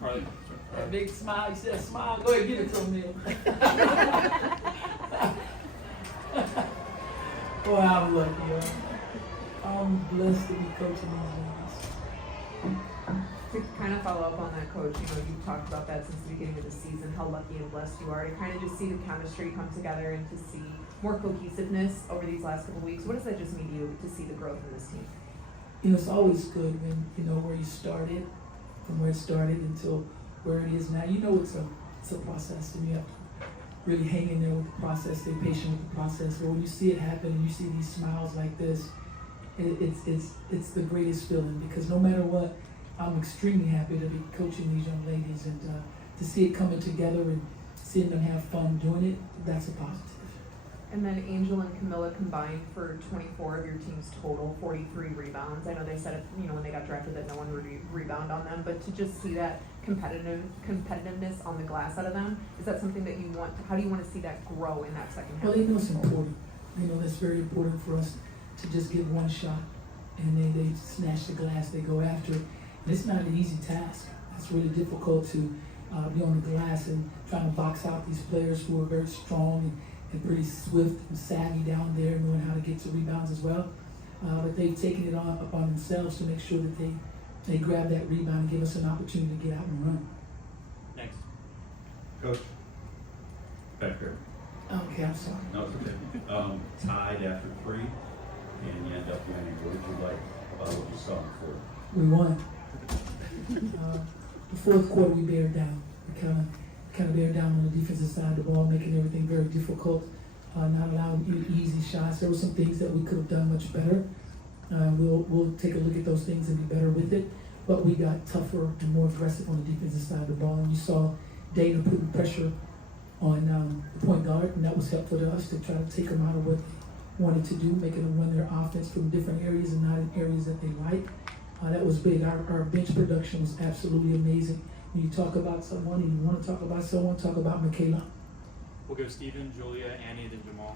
Carly. That big smile, he said smile. Go ahead, give it to him, Neil. Boy, I'm lucky, y'all. I'm blessed to be coaching these ladies. To kind of follow up on that, Coach, you've talked about that since the beginning of the season, how lucky and blessed you are to kind of just see the chemistry come together and to see more cohesiveness over these last couple of weeks. What does that just mean to you to see the growth in this team? It's always good when you know where you started, from where it started until where it is now. It's a process, and you have to really hang in there with the process, stay patient with the process. But when you see it happen and you see these smiles like this, it's the greatest feeling, because no matter what, I'm extremely happy to be coaching these young ladies, and to see it coming together and seeing them have fun doing it, that's a positive. And then Angel and Camilla combined for 24 of your team's total, 43 rebounds. I know they said, when they got drafted that no one would rebound on them, but to just see that competitiveness on the glass out of them, is that something that you want? How do you want to see that grow in that second half? Well, they know it's important. That's very important for us to just get one shot, and they snatch the glass, they go after it. And it's not an easy task. It's really difficult to be on the glass and trying to box out these players who are very strong and pretty swift and savvy down there, knowing how to get to rebounds as well. But they've taken it upon themselves to make sure that they grab that rebound and give us an opportunity to get out and run. Next. Coach. Back there. Okay, I'm sorry. No, it's okay. Tied after 3, and you end up winning. What did you like about what you saw in the fourth? We won. The fourth quarter, we bared down. We kind of bear down on the defensive side of the ball, making everything very difficult, not allowing easy shots. There were some things that we could have done much better. We'll take a look at those things and be better with it. But we got tougher and more aggressive on the defensive side of the ball. And you saw Dana putting pressure on the point guard, and that was helpful to us to try to take them out of what they wanted to do, making them run their offense from different areas and not in areas that they like. That was big. Our bench production was absolutely amazing. When you talk about someone and you want to talk about someone, talk about Michaela. We'll go Stephen, Julia, Annie, then Jamal.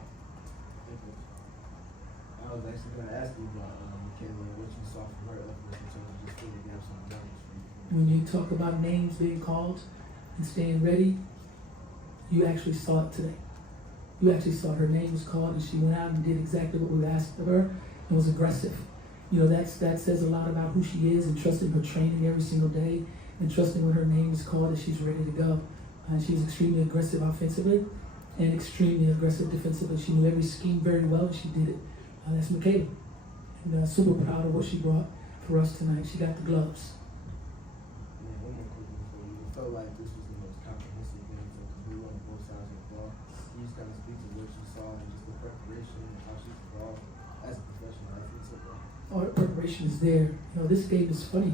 I was actually going to ask you about Michaela, what you saw from her in terms of just filling gaps on the bench. When you talk about names being called and staying ready, you actually saw it today. You actually saw her name was called, and she went out and did exactly what we asked of her and was aggressive. That says a lot about who she is, and trusting her training every single day, and trusting when her name is called that she's ready to go. She's extremely aggressive offensively and extremely aggressive defensively. She knew every scheme very well, and she did it. That's Michaela. And super proud of what she brought for us tonight. She got the gloves. Yeah, one more quick one for you. It felt like this was the most comprehensive game because we were on both sides of the ball. Can you just kind of speak to what you saw and just the preparation and how she's evolved as a professional athlete so far? Our preparation is there. This game is funny.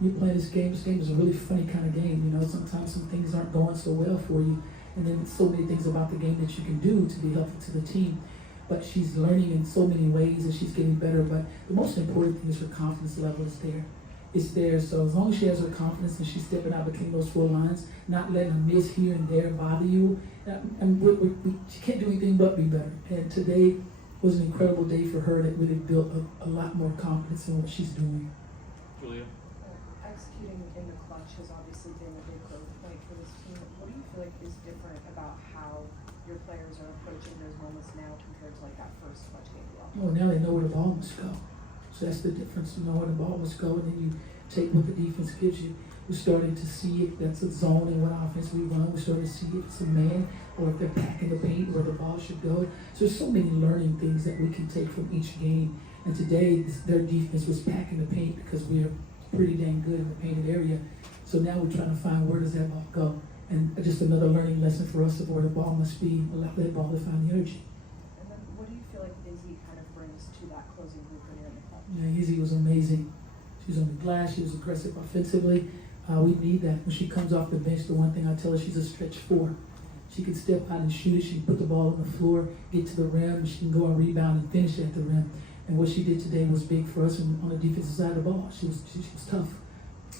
You play this game is a really funny kind of game. Sometimes some things aren't going so well for you, and then so many things about the game that you can do to be helpful to the team. But she's learning in so many ways, and she's getting better. But the most important thing is her confidence level is there. It's there. So as long as she has her confidence and she's stepping out between those 4 lines, not letting a miss here and there bother you, and she can't do anything but be better. And today was an incredible day for her that really built a lot more confidence in what she's doing. Julia. Executing in the clutch has obviously been a big growth point for this team. What do you feel like is different about how your players are approaching those moments now compared to like that first clutch game? Well, now they know where the ball must go. So that's the difference. You know where the ball must go, and then you take what the defense gives you. We're starting to see if that's a zone in what offense we run. We're starting to see if it's a man or if they're packing the paint where the ball should go. So there's so many learning things that we can take from each game. And today, their defense was packing the paint because we're pretty dang good in the painted area. So now we're trying to find where does that ball go. And just another learning lesson for us of where the ball must be. Allow that ball to find the energy. And then what do you feel like Izzy kind of brings to that closing group when you're in the clutch? Yeah, Izzy was amazing. She was on the glass. She was aggressive offensively. We need that. When she comes off the bench, the one thing I tell her, she's a stretch 4. She can step out and shoot it. She can put the ball on the floor, get to the rim. She can go and rebound and finish at the rim. And what she did today was big for us on the defensive side of the ball. She was tough.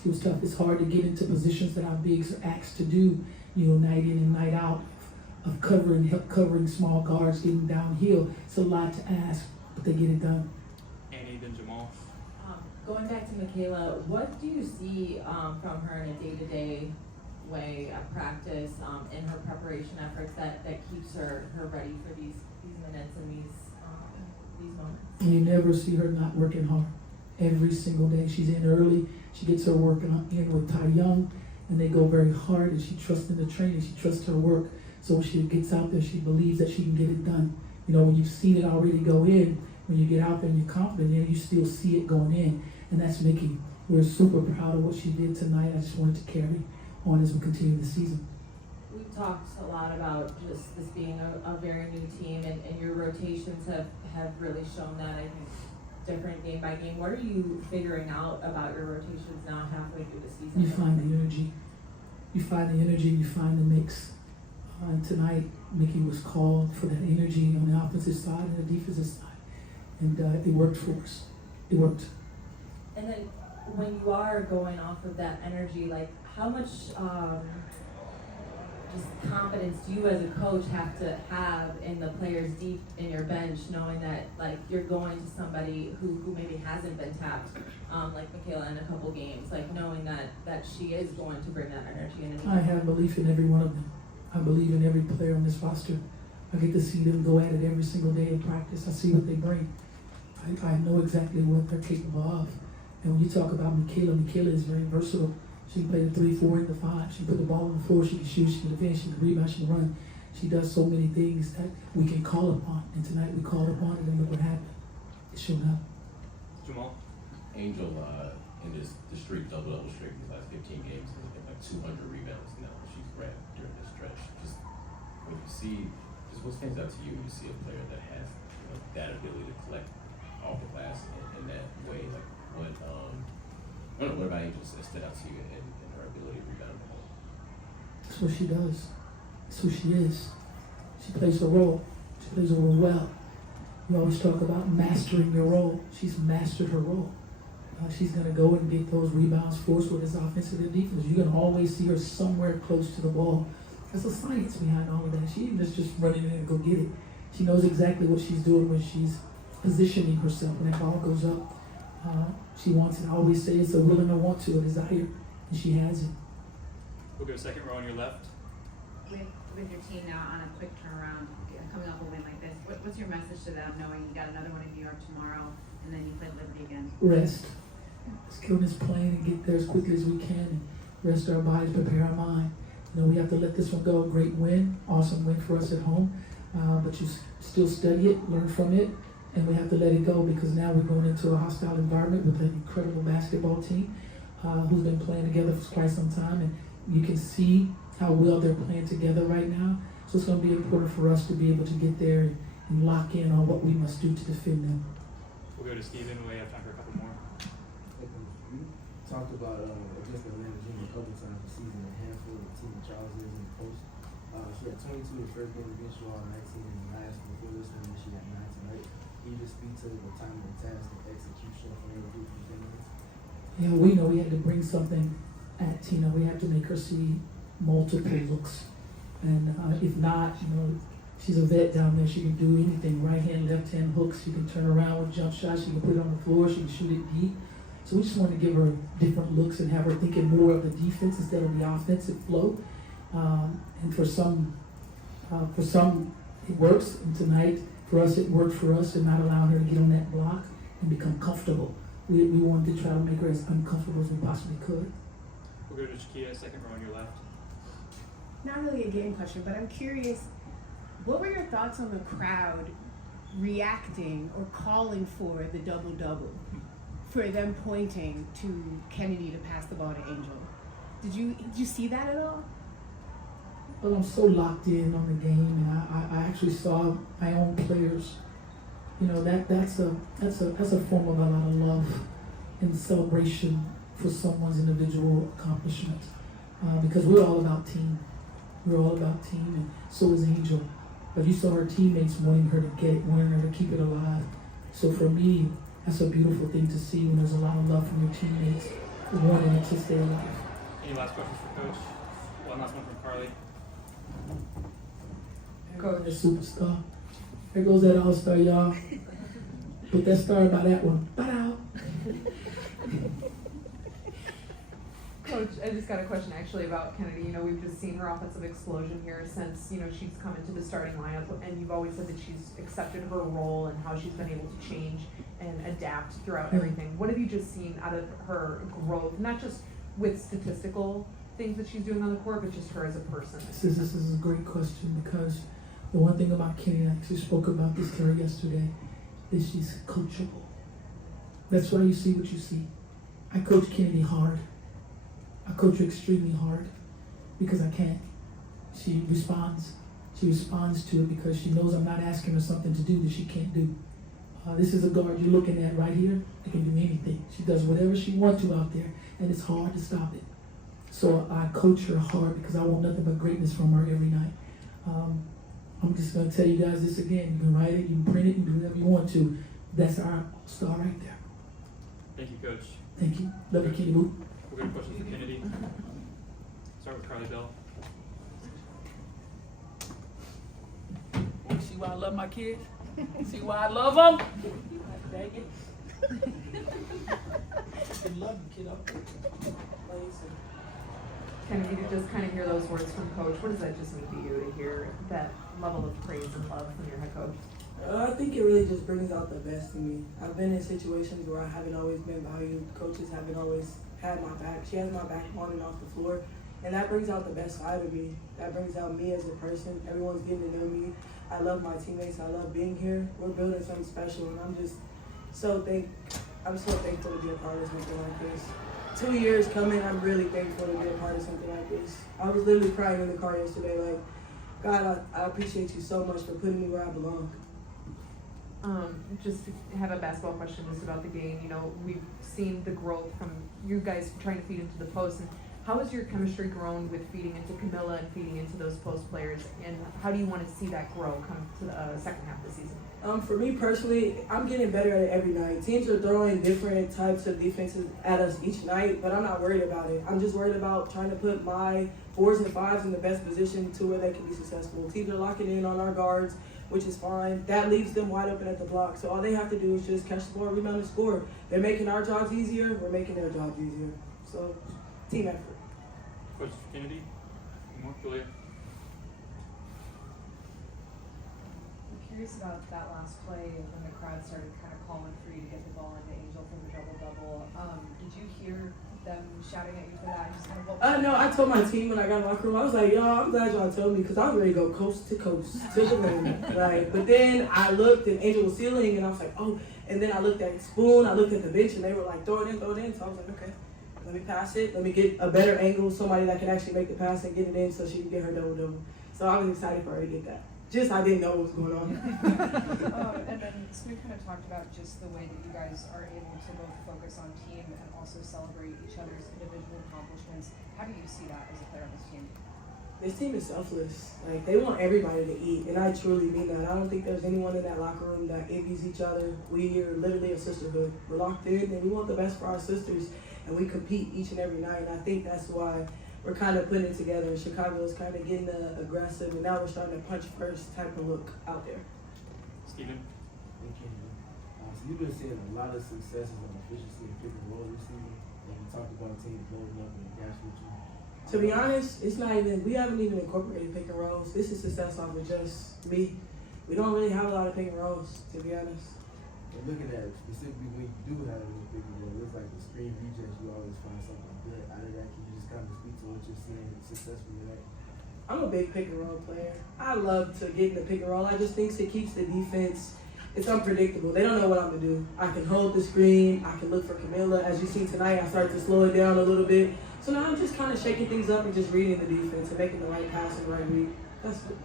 She was tough. It's hard to get into positions that our bigs are asked to do, night in and night out, of covering small guards, getting downhill. It's a lot to ask, but they get it done. Annie, then Jamal. Going back to Michaela, what do you see from her in a day-to-day way at practice, in her preparation efforts that keeps her ready for these minutes and these moments? You never see her not working hard. Every single day, she's in early. She gets her work in with Ty Young, and they go very hard. And she trusts in the training. She trusts her work. So when she gets out there, she believes that she can get it done. You know, when you've seen it already go in, when you get out there and you're confident, then you still see it going in, and that's Mickey. We're super proud of what she did tonight. I just wanted to carry on as we continue the season. We've talked a lot about just this being a very new team, and your rotations have really shown that, I think, different game by game. What are you figuring out about your rotations now halfway through the season? You find the energy. You find the energy, you find the mix. And tonight, Mickey was called for that energy on the offensive side and the defensive side. And it worked for us. It worked. And then when you are going off of that energy, like how much just confidence do you as a coach have to have in the players deep in your bench, knowing that like you're going to somebody who maybe hasn't been tapped, like Michaela in a couple games, like knowing that she is going to bring that energy in. I have belief in every one of them. I believe in every player on this roster. I get to see them go at it every single day in practice. I see what they bring. I know exactly what they're capable of. And when you talk about Michaela is very versatile. She can play the 3, 4, and the 5. She can put the ball on the floor. She can shoot. She can defend. She can rebound. She can run. She does so many things that we can call upon. And tonight we called upon it, and look what happened. It showed up. Jamal. Angel in the streak, double streak, these last 15 games, has been like 200 rebounds now that she's grabbed during this stretch. Just when you see, just what stands out to you, you see a player that has that ability to collect off the glass in that way. Like what, I don't know, what about Angel stood out to you in her ability to rebound the ball? That's what she does. That's who she is. She plays a role. She plays a role well. We always talk about mastering your role. She's mastered her role. She's going to go and get those rebounds for us with his offensive and defense. You're going to always see her somewhere close to the ball. There's a science behind all of that. She ain't just running in and go get it. She knows exactly what she's doing when she's positioning herself. When that ball goes up, she wants it. I always say it's a will and a want to, a desire, and she has it. We'll go second row on your left. With your team now on a quick turnaround, coming off a win like this, what's your message to them, knowing you got another one in New York tomorrow, and then you play Liberty again? Rest. Let's get on this plane and get there as quickly as we can, and rest our bodies, prepare our mind. You know, we have to let this one go. A great win, awesome win for us at home, but you still study it, learn from it, and we have to let it go because now we're going into a hostile environment with an incredible basketball team who's been playing together for quite some time, and you can see how well they're playing together right now. So it's going to be important for us to be able to get there and lock in on what we must do to defend them. We'll go to Steven. We have time for a couple more. You talked about against Atlanta Junior a couple times this season, a handful of team Charles is in the post. She had 22 the first game against you all, 19 in the last. Before this one, she had 9 tonight. Can you just speak to the time of the task and execution from every group of defenders? Yeah, we know we had to bring something at Tina. We had to make her see multiple looks. And if not, she's a vet down there. She can do anything, right hand, left hand hooks. She can turn around with jump shots. She can put it on the floor. She can shoot it deep. So we just want to give her different looks and have her thinking more of the defense instead of the offensive flow. And for some it works. And tonight, for us, it worked for us and not allowing her to get on that block and become comfortable. We wanted to try to make her as uncomfortable as we possibly could. We'll go to Chiquita, second row on your left. Not really a game question, but I'm curious, what were your thoughts on the crowd reacting or calling for the double-double, for them pointing to Chennedy to pass the ball to Angel? Did you see that at all? Well, I'm so locked in on the game, and I actually saw my own players. That's a form of a lot of love and celebration for someone's individual accomplishment, because we're all about team. We're all about team, and so is Angel. But you saw her teammates wanting her to get it, wanting her to keep it alive. So for me, that's a beautiful thing to see when there's a lot of love from your teammates wanting it to stay alive. Any last questions for Coach? One last one from Carly. Coach, the superstar. There goes that all-star, y'all. Put that star by that one. Bye out. Coach, I just got a question actually about Chennedy. You know, we've just seen her offensive explosion here since, you know, she's come into the starting lineup, and you've always said that she's accepted her role and how she's been able to change and adapt throughout everything. What have you just seen out of her growth, not just with statistical things that she's doing on the court, but just her as a person? This is a great question, because the one thing about Kenny, I actually spoke about this to her yesterday, is she's coachable. That's why you see what you see. I coach Kennedy hard. I coach her extremely hard because I can. She responds. She responds to it because she knows I'm not asking her something to do that she can't do. This is a guard you're looking at right here. It can do anything. She does whatever she wants to out there, and it's hard to stop it. So I coach her hard because I want nothing but greatness from her every night. I'm just going to tell you guys this again. You can write it, you can print it, you can do whatever you want to. That's our star right there. Thank you, Coach. Thank you. Love you, Kenny Boo. We're going to question for Chennedy. Start with Carly Bell. See why I love my kids? See why I love them? Dang it. I love you, kiddo. Chennedy, to just kind of hear those words from Coach, what does that just mean to you to hear that level of praise and love from your head coach? I think it really just brings out the best in me. I've been in situations where I haven't always been valued. Coaches haven't always had my back. She has my back on and off the floor. And that brings out the best side of me. That brings out me as a person. Everyone's getting to know me. I love my teammates. I love being here. We're building something special. And I'm so thankful to be a part of something like this. 2 years coming, I'm really thankful to be a part of something like this. I was literally crying in the car yesterday, like, God, I appreciate you so much for putting me where I belong. Just to have a basketball question just about the game. You know, we've seen the growth from you guys trying to feed into the post, and how has your chemistry grown with feeding into Camilla and feeding into those post players, and how do you want to see that grow come to the second half of the season? For me personally, I'm getting better at it every night. Teams are throwing different types of defenses at us each night, but I'm not worried about it. I'm just worried about trying to put my 4s and 5s in the best position to where they can be successful. Teams are locking in on our guards, which is fine. That leaves them wide open at the block. So all they have to do is just catch the ball, rebound, and score. They're making our jobs easier. We're making their jobs easier. So, team effort. Coach Chennedy. More Julia. I'm curious about that last play when the crowd started kind of calling for you to get the ball into Angel for the double-double. Did you hear them shouting at you for that? Just kind of what No, I told my team when I got in the locker room, I was like, yo, I'm glad y'all told me because I was ready to go coast to coast to the rim. Right? But then I looked and Angel was sealing and I was like, oh. And then I looked at Spoon, I looked at the bench and they were like, throw it in. So I was like, okay, let me pass it. Let me get a better angle, somebody that can actually make the pass and get it in so she can get her double-double. So I was excited for her to get that. Just I didn't know what was going on. and then Spoon kind of talked about just the way that you guys are able to both focus on team and also celebrate each other's individual accomplishments. How do you see that as a player on this team? This team is selfless. Like, they want everybody to eat, and I truly mean that. I don't think there's anyone in that locker room that envies each other. We are literally a sisterhood. We're locked in, and we want the best for our sisters, and we compete each and every night, and I think that's why we're kind of putting it together. Chicago is kind of getting aggressive, and now we're starting to punch first type of look out there. Steven. Thank you. So you've been seeing a lot of successes on efficiency and pick and roll this season. And you talked about teams loading up and dash with you. To be honest, we haven't even incorporated pick and rolls. This is success off of just me. We don't really have a lot of pick and rolls, to be honest. And looking at it, specifically when you do have a pick and roll, it looks like the screen rejects, you always find something good out of that. Can you just kind of speak to what you're seeing successfully at? I'm a big pick and roll player. I love to get in the pick and roll. I just think it keeps the defense, it's unpredictable. They don't know what I'm gonna do. I can hold the screen, I can look for Camilla. As you see tonight, I started to slow it down a little bit. So now I'm just kind of shaking things up and just reading the defense and making the right pass and the right read. That's it.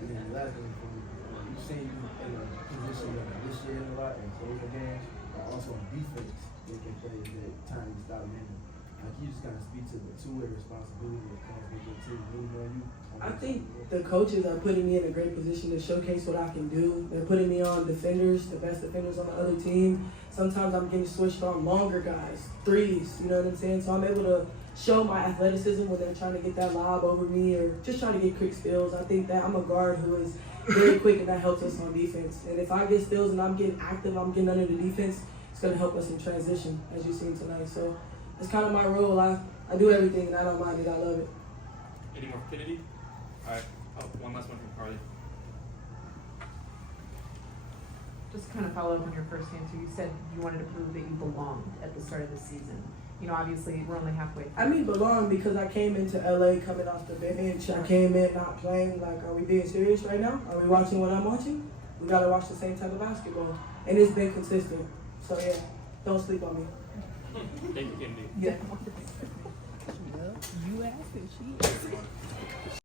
And then the last thing for me, you've seen you in a position this year a lot in closing games, but also on defense, they can play that time you stop minute. Like, you just kind of speak to the two-way responsibility that comes with your team leaning on you. I think the coaches are putting me in a great position to showcase what I can do. They're putting me on defenders, the best defenders on the other team. Sometimes I'm getting switched on longer guys, threes, you know what I'm saying? So I'm able to show my athleticism when they're trying to get that lob over me or just trying to get quick steals. I think that I'm a guard who is very quick and that helps us on defense. And if I get steals and I'm getting active, I'm getting under the defense, it's gonna help us in transition, as you've seen tonight. So it's kind of my role. I do everything, and I don't mind it. I love it. Any more for Chennedy? All right. Oh, one last one from Carly. Just to kind of follow up on your first answer, you said you wanted to prove that you belonged at the start of the season. You know, obviously we're only halfway through. I mean, belong because I came into LA coming off the bench. I came in not playing. Like, are we being serious right now? Are we watching what I'm watching? We gotta watch the same type of basketball, and it's been consistent. So yeah, don't sleep on me. Thank you, Chennedy. Yeah. Well, you asked and she answered.